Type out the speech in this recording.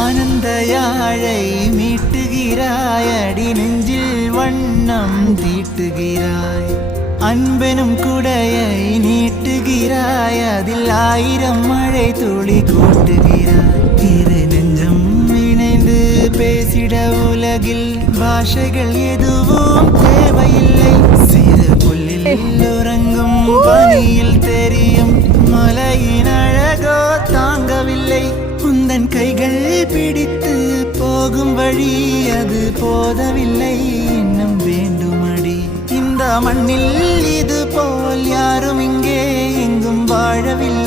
ஆனந்த யாழை மீட்டுகிறாய், அடி நெஞ்சில் வண்ணம் தீட்டுகிறாய். அன்பெனும் குடையை நீட்டுகிறாய், அதில் 1000 மழை துளி கூட்டுகிறாய். இரு நெஞ்சம் இணைந்து பேசிட உலகில் பாஷைகள் எதுவும் தேவையில்லை. சிறு புல்லில் உறங்கும் பனியில் தெரியும் மலையின் அழகோ தாங்கவில்லை. உந்தன் கைகள் பிடித்து போகும் வழி அது போதவில்லை, இன்னும் வேண்டுமடி. இந்த மண்ணில் இது போல் யாரும் இங்கே எங்கும் வாழவில்லை.